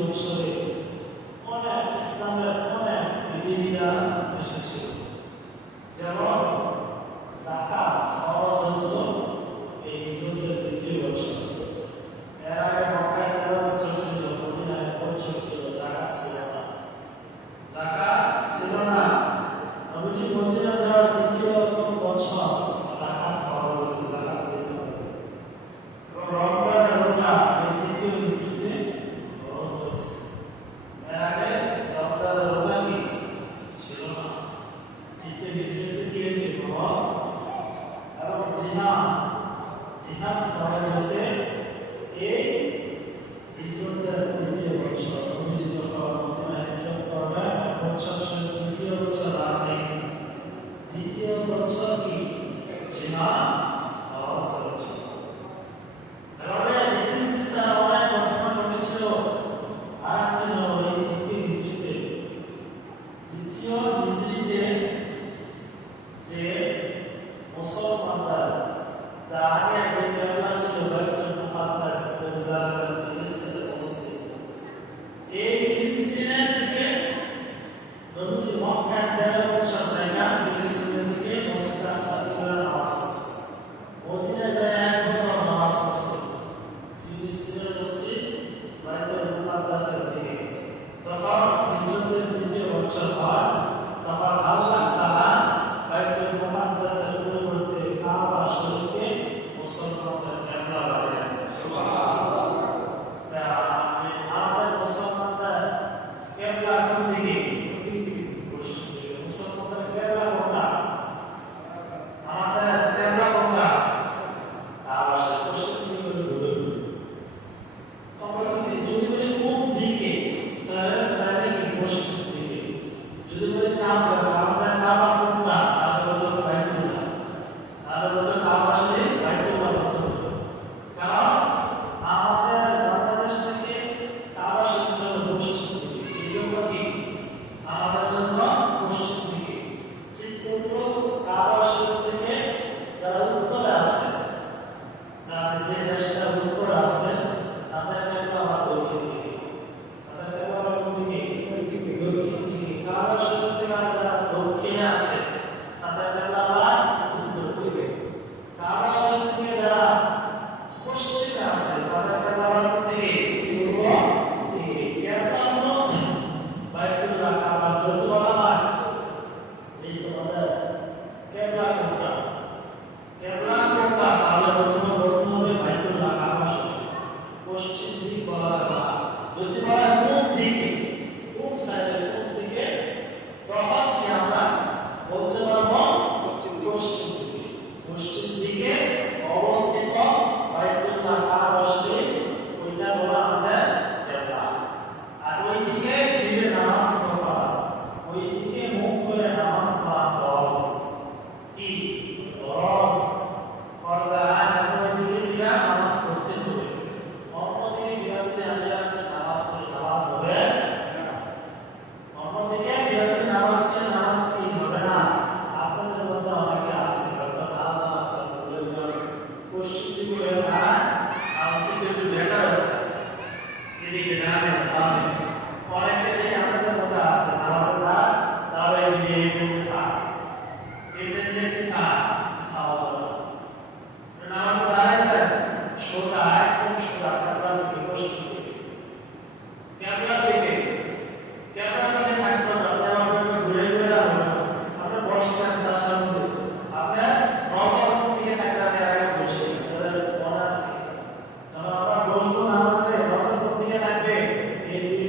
বছরে অনেক ইসলামের অনেক বিধিবিধান এসেছে, যেমন যাকাত ফরজ হয়েছিল এই হিজরতের দ্বিতীয় বছর। এর আগে মক্কায় 13 বছর ছিল, মদিনায় 1 বছর ছিল, যাকাত ছিল না। যাকাত ছিল না, নবীজি মদিনা যাওয়ার দ্বিতীয় বছর যাকাত ফরজ হয়েছিল, যাকাত দিতে হবে। এবং রমজানের রোজা এই দ্বিতীয় হিজরতে ফরজ হয়েছে। এর আগে রমজানের রোজা কি ছিল না, দ্বিতীয় হিজরতে কি হয়েছে ফরজ। এবং জিহাদ ফরজ হয়েছে এই হিজরতের দ্বিতীয় বছর। নবীজি যখন মদিনায় হিজরত করবেন, বছর শেষ দ্বিতীয় বছর রাতে দ্বিতীয় বছর কি জিহাদ ফরজ হয়েছে। এভাবে দ্বিতীয় হিজরতে অনেক ঘটনা ঘটেছিল। আরেকটা হলো এই দ্বিতীয় হিজরতে যে মুসলমানরা যা আগে যে কেবলা ছিল বাইতুল মুকাদ্দাস, জেরুজালেম, ফিলিস্তিনের মসজিদ, এই ফিলিস্তিনের দিকে নবীজি মক্কায় 13 বছর জায়গা ফিলিস্তিনের দিকে মসজিদ আকসায় নামাজ পড়ছে। মদিনায় যায় 1 বছর নামাজ পড়ছে ফিলিস্তিনের মসজিদ বাইতুল মুকাদ্দাসের দিকে। তখন হিজরতের দ্বিতীয় বছর হয়, তখন আল্লাহ তাআলা বাইতুল মুকাদ্দাসের পরিবর্তে কাবা শরীফকে মুসলমানদের কিবলা বানিয়ে দেন। সুবহানাল্লাহ। আমাদের মুসলমানদের কিবলা কোন দিকে? পশ্চিম দিকে। মুসলমানদের কিবলা কোনটা? আমাদের কিবলা কোনটা? কাবা শরীফ। পশ্চিম দিকে ঘুরে আমরা যদি বলি কোন দিকে, তাহলে কি পশ্চিম দিকে। যদি বলি কাবা, আমাদের কাবা কোনটা? তাহলে বলতে হবে বাইতুল্লাহ, তাহলে বলতে হবে কাবা শরীফ বাইতুল্লাহ বলতে হবে। কারণ আমাদের বাংলাদেশ থেকে কাবা শরীফ হলো পশ্চিম দিকে, এই জন্য কি আমাদের জন্য পশ্চিম দিকে। ঠিক তদ্রুপ কাবা শরীফ থেকে যারা উত্তরে আছে, যাদের যে দেশটা উত্তরে আছে, তাদের কেবলা আবার দক্ষিণ দিকে। তাদের কেবলা আবার কোন দিকে? দক্ষিণ দিকে। কাবা শরীফ থেকে যারা দক্ষিণে আছে, তাদের কেবলা আবার উত্তর দিকে। কাবা শরীফ থেকে যারা পশ্চিমে আছে, তাদের কেবলা আবার কোন দিকে? পূর্ব দিকে। কেবলা হলো বাইতুল্লাহ, কাবা যদি বলা হয় এই তোমাদের কেবলা কোনটা? কেবলা কোনটা? তাহলে বলতে হবে বাইতুল্লাহ, কাবা শরীফ। পশ্চিম দিক বলা যাবে না। যদি বলা হয় কোন দিকে, কোন সাইডে, কোন দিকে, তখন কি আমরা বলতে পারবো পশ্চিম দিকে। পশ্চিম দিকে অবস্থিত বাইতুল্লাহ, কাবা শরীফ, ওইটা বলা আমাদের কিবলা। আর ওই দিকে ফিরে নামাজ পড়া, ওই দিকে মুখ করে নামাজ পড়া ফরজ। কি ফরজ? ফরজ আর ওই দিকে ফিরে নামাজ পড়তে হবে। অন্যদিকে ফিরে যদি আমরা নামাজ পড়ি, নামাজ হবে না। অন্যদিকে ফিরে যদি নামাজ পড়ি, নামাজ কি হবে না? আপনাদের মধ্যে অনেকে আছে হয়তো না জানা বলে পশ্চিম দিকে হয়ে দাঁড়ায়, আমাদের একটু বেটার এদিকে ডানে বামে। অনেকে দেখি আমাদের মধ্যে আছে নামাজে দাঁড়ায়, তাহলে এদিকে এদিকে সার, এদিকে সার সাওয়া নামাজে দাঁড়াইছে সোজা, একদম সোজা কেবলা দিকে, পশ্চিম দিকে। কেবলা দিকে থাকতো না, আপনার ঘুরে ঘুরে আপনি বসছেন তার সামনে, আপনার নজর কোন দিকে থাকলে আপনি আগে বসে মনে আছে। যখন আমরা বসবো নামাজে, নজর কোন দিকে থাকবে? এই দিকে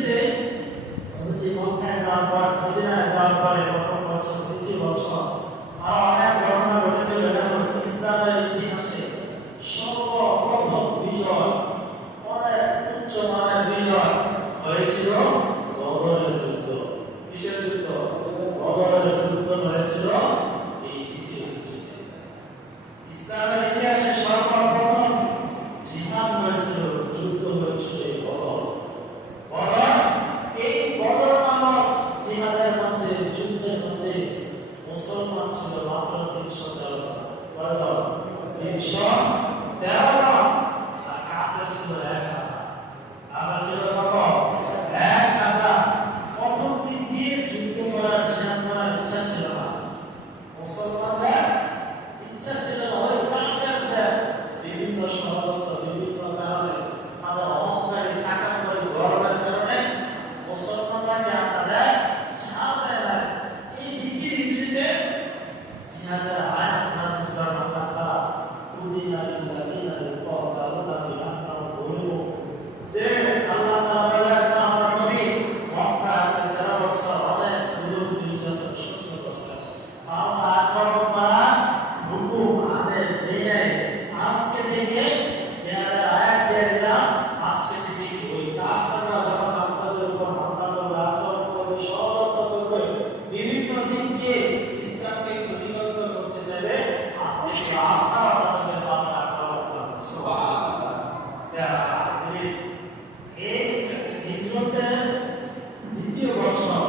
হিজরিতে যে মক্কায় যাওয়ার পর মদিনায় যাওয়ার পরে প্রথম বছর দ্বিতীয় বছর আর অনেক ঘটনা ঘটেছিল। যেমন ইসলামের ইতিহাসে সর্বপ্রথম বিজয়, অনেক উচ্চমানের বিজয় হয়েছিল বদরের যুদ্ধ। কিসের যুদ্ধ? বদরের যুদ্ধ হয়েছিল এই দ্বিতীয় হিজরিতে। ইসলামের ইতিহাসে সর্বপ্রথম জিহাদ হয়েছিল, যুদ্ধ হয়েছিল এই বদর। এই বদর নামক জিহাদের মধ্যে, যুদ্ধের মধ্যে মুসলমান ছিল মাত্র 313 জন। কয়জন? 313 জন। আর কাফের ছিল 1000। আবার ছিল কত? 1000। প্রথম দিক দিয়ে যুদ্ধ করার, জিহাদ করার ইচ্ছা ছিল না মুসলমানদের, ইচ্ছা ছিল না। ওই কাফেরদের বিভিন্ন ষড়যন্ত্র, বিভিন্ন কারণে, তাদের অহংকারী, টাকাকড়ি, গর্বের কারণে মুসলমানরা আপনারা ছাড় দেয় না। এই দ্বিতীয় হিজরিতে জিহাদের আয়াত নাযিল করেন আল্লাহ তাআলা, উদিনা লিল্লাযিনা ইউকাতালুনা বিআন্নাহুম যুলিমু, যে আল্লাহ তাআলা বলেন আমার নবী মক্কায় 13 বছর অনেক জুলুম নির্যাতন সহ্য করেছেন। আমরা আক্রমণ হুকুম আদেশ দেই নাই। আজকে থেকে জিহাদের আয়াত দিয়ে দিলাম, আজকে থেকে ওই কাফেররা যখন আপনাদের উপর হামলা করবে, আক্রমণ করবে, ষড়যন্ত্র করবে, বিভিন্ন দিক দিয়ে ইসলামকে ক্ষতিগ্রস্ত করতে চাইবে, আজকে থেকে আপনারা তাদের পাল্টা আক্রমণ করবেন। সুবহানাল্লাহ। এই হিজরতের দ্বিতীয় বছর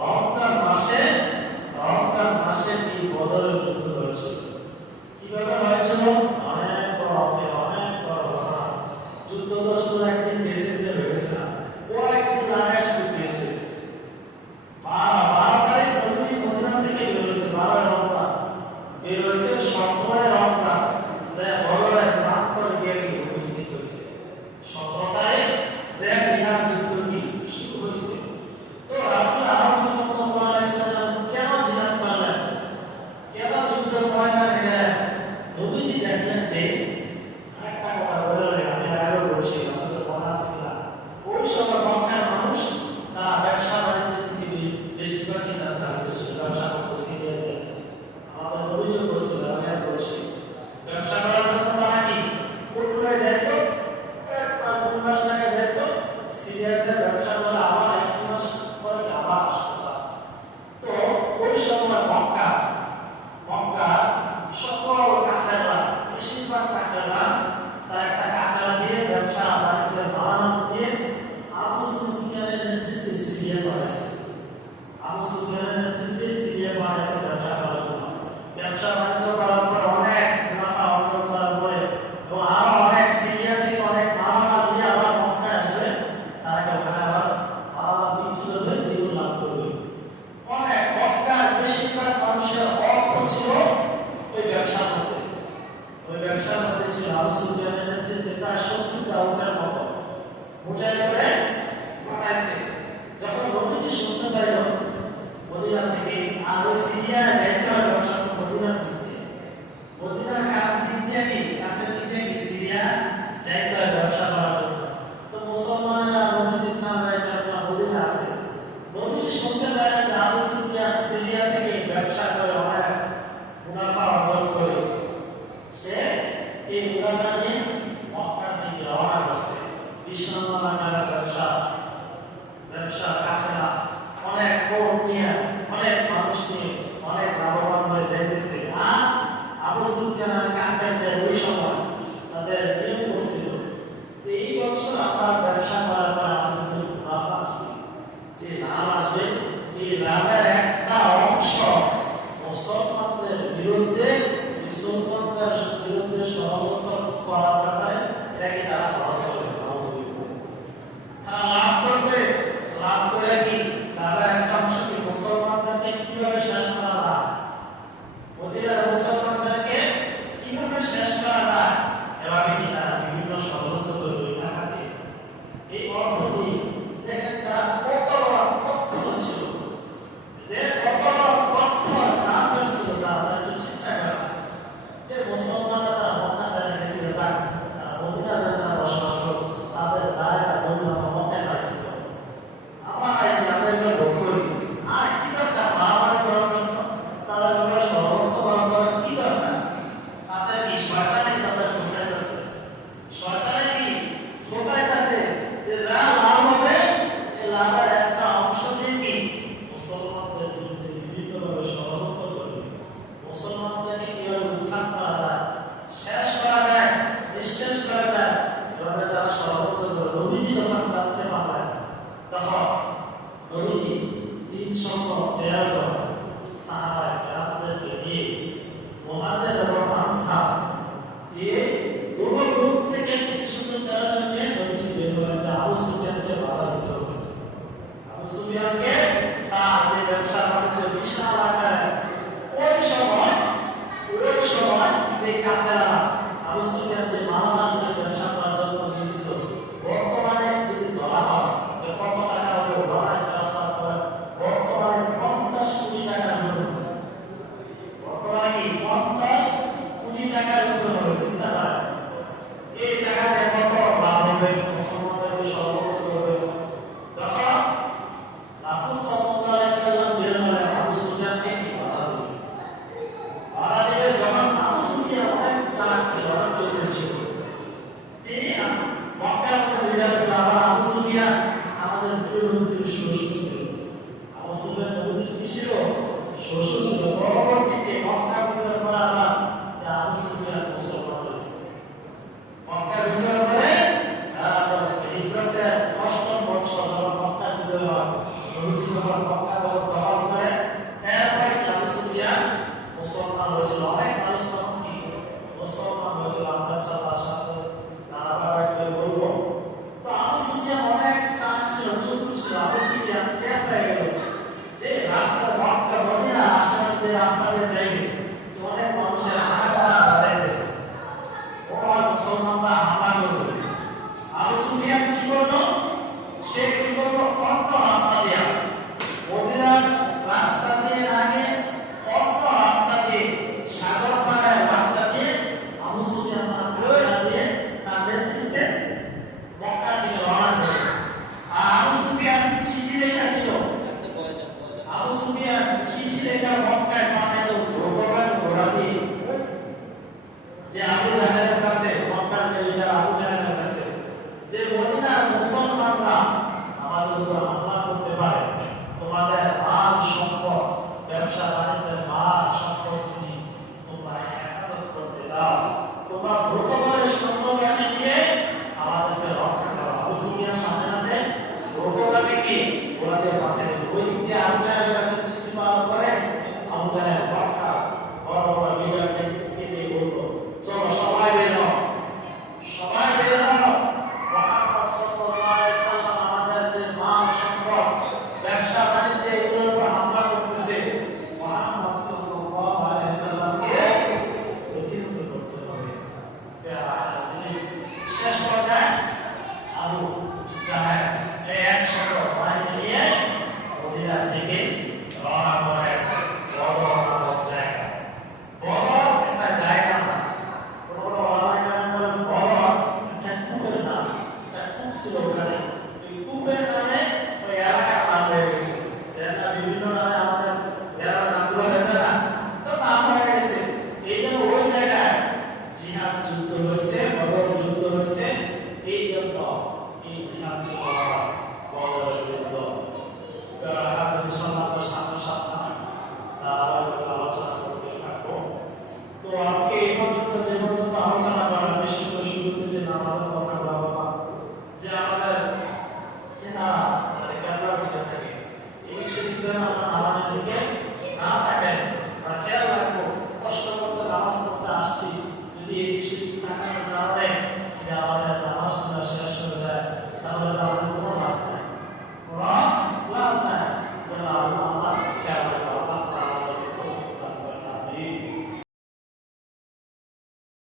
রমজান মাসে এই বদরের যুদ্ধ হয়েছিল। কিভাবে হয়েছিল? অনেক বড় ঘটনা। যুদ্ধ তো শুধু একদিন বেঁচে দিতে হয়েছে না, কয়েকদিন আগে শুরু হয়েছে। 12 তারিখ নবীজি মদিনা থেকে বের হয়েছে, 12 রমজান বের হয়েছে, 17 রমজান যে বদরের প্রান্তর গিয়ে উপস্থিত হয়েছে। 17 তারিখ যে জিহাদ যুদ্ধ কি শুরু হয়েছে। তো রাসূল আরবি সাল্লাল্লাহু আলাইহি সাল্লাম কেন জিহাদ করলেন, কেন যুদ্ধের ময়দানে গেলেন? নবীজি দেখলেন যে একটা কথা বলে, আমি আরো বলছিলাম, আপনাদের মনে আছে কিনা, ওই সময় মক্কার মানুষ তারা ব্যবসা বাণিজ্য থেকে বেশিরভাগই তারা ব্যবসা করতে সিরিয়াসে। আমাদের নবীজি বলছিল, আমি আর বলছি, ব্যবসা করার জন্য তারা কি পুরুলিয়া যাইত, 1 মাস আগে যাইত সিরিয়াসে ব্যবসা করে, আবার 1 মাস পরে আবার আসতো। তো ওই সময় মক্কা সকল কাফেররা, বেশিরভাগ কাফেররা তারা একটা কাফেলা দিয়ে ব্যবসা বাণিজ্যের মালামাল দিয়ে আবু সুফিয়ানের নেতৃত্বে সিরিয়া পাঠাইছে। আবু সুফিয়ানের নেতৃত্বে সিরিয়া পাঠাইছে ব্যবসা করার জন্য। ব্যবসা বাণিজ্য করার পর অনেক মুনাফা অর্জন করার পরে এবং আরো অনেক সিরিয়া থেকে অনেক মালামাল দিয়ে আবার মক্কায় আসবে, তারা ওখানে আবার মালামাল বিক্রি করবে, দ্বিগুণ লাভ করবে। অনেক মক্কার বেশিরভাগ মানুষের অর্থ ছিল ওই ব্যবসার মধ্যে। ওই ব্যবসার মধ্যে ছিল আবু সুফিয়ানের নেতৃত্বে প্রায় 70টা উটের মতো মোটাই করে পাঠাইছে। যখন নবীজি শুনতে পাইল মদিনা থেকে আর ওই সিরিয়ায় যাইতে হয় ব্যবসা, মদিনার দিক দিয়ে, মদিনার কাছের দিক দিয়ে কি সিরিয়া যাইতে হয় ব্যবসা করার জন্য। তো মুসলমানেরা নবীজি ইসলাম মদিনা আছে, নবীজি শুনতে পাইলেন যে আবু সুফিয়ান সিরিয়া থেকে ব্যবসা করে অনেক মুনাফা অর্জন করে, সে এই মুনাফা নিয়ে মক্কার দিকে রওনা করছে। বিশ্বনাথের ব্যবসা কাফেলা অনেক কোট নিয়ে, অনেক মানুষ নিয়ে, অনেক লাভবান হয়ে যাইতেছে। আর আবু সুফিয়ান কাফেরদের ওই সময় তাদের নিয়ম করছিল যে এই বছর আপনার ব্যবসা করার পর আপনি যদি মুনাফা যে লাভ আসবে, এই লাভের একটা অংশ মুসলমানদের বিরুদ্ধে ষড়যন্ত্র করার ব্যাপারে এটাকে তারা খরচ করবে। তারা লাভ করবে, লাভ করে কি লাভের একটা অংশ কি মুসলমানদেরকে কিভাবে শেষ করা যায়, মদিনার মুসলমানদেরকে কিভাবে শেষ করা যায় হয়েছিল, অনেক মানুষ তখন কি মুসলমান হয়েছিল। আমরা তার সাথে নানাভাবে বলবো। তো আবু সুফিয়ান অনেক চাঁদ ছিল, চতুর ছিল। আবু সুফিয়ান টের পেয়ে গেল যে রাস্তার মক্কা মদিনা আসার যে রাস্তা দিয়ে যাইবে, তো অনেক মানুষের হাঁটা বাড়াই গেছে, ও আর মুসলমানরা হামলা করবে। আবু সুফিয়ান কি করলো? সে কি করলো? অন্য রাস্তা দিয়ে, মদিনার রাস্তা দিয়ে আগে অন্য রাস্তা দিয়ে, সাগর পাড়ার রাস্তা দিয়ে আবু সুফিয়ান দিয়ে তার নেতৃত্বে মক্কার দিকে রওনা করে। আর আবু সুফিয়ান চিঠি লেখা ছিল, আবু সুফিয়ান চিঠি লেখা মক্কায় পাঠাইল দ্রুতগামী ঘোড়া দিয়ে, যে আবু জাহেলের কাছে, মক্কার যে লিডার আবু জাহেলের কাছে, যে মদিনার মুসলমানরা আমাদের উপর হামলা করতে পারে, তোমাদের মাল সম্পদ, ব্যবসা বাণিজ্যের মাল সম্পদ যিনি তোমরা হেফাজত করতে যাও, তোমরা দ্রুত করে সৈন্যবাহিনী নিয়ে আমাদেরকে রক্ষা করো। আবু সুফিয়ান সাথে সাথে দ্রুতগামী কি ওনাদের পাঠায়। ওই দিক দিয়ে আবু জাহেলের কাছে চিঠি পাওয়ার পরে আবু জাহেল মক্কা বড় বড় লিডারকে দিয়ে বললো, চলো সবাই বের হও, সবাই বের হও, মুহাম্মদ সাল্লাল্লাহু আলাইহি সাল্লাম আমাদের যে মাল সম্পদ, ব্যবসা বাণিজ্য এগুলোর উপর হামলা করতেছে, মুহাম্মদ সাল্লাল্লাহু আলাইহি সাল্লামকে প্রতিহত করতে হবে। শেষ পর্যায়ে আবু জাহেল এই 100 বাহিনী নিয়ে মদিনার দিকে রওনা করে। বদর নামক জায়গা, বদর একটা জায়গা না, কোনো ওলামায়ে বলেন বদর একটা কূপের নাম, একটা কূপ ছিল ওখানে। ওই কূপের নামে ওই এলাকার নাম হয়ে গেছে। যেটা বিভিন্ন নামে আমাদের এলাকার নামগুলো হয়েছে না, তো নাম হয়ে গেছে। এই জন্য ওই জায়গায় জিহাদ যুদ্ধ হয়েছে, বদর যুদ্ধ হয়েছে। এই জন্য এই জিহাদকে বলা হয় বদরের যুদ্ধ। ইনশাআল্লাহ আমরা সামনে সপ্তাহে আলোচনা করতে থাকবো। তো আজকে এই পর্যন্ত যে পর্যন্ত আলোচনা করা, বিশেষ করে শুরুতে যে নামাজের কথা বলা হলো, যে আমাদের চেহারা ক্যামেরার দিকে থাকে, এই বিষয়টি যেন আমরা নামাজের দিকে না থাকেন, আমরা খেয়াল রাখবো। কষ্ট করতে নামাজ পড়তে আসছি, যদি এই বিষয়টি থাকে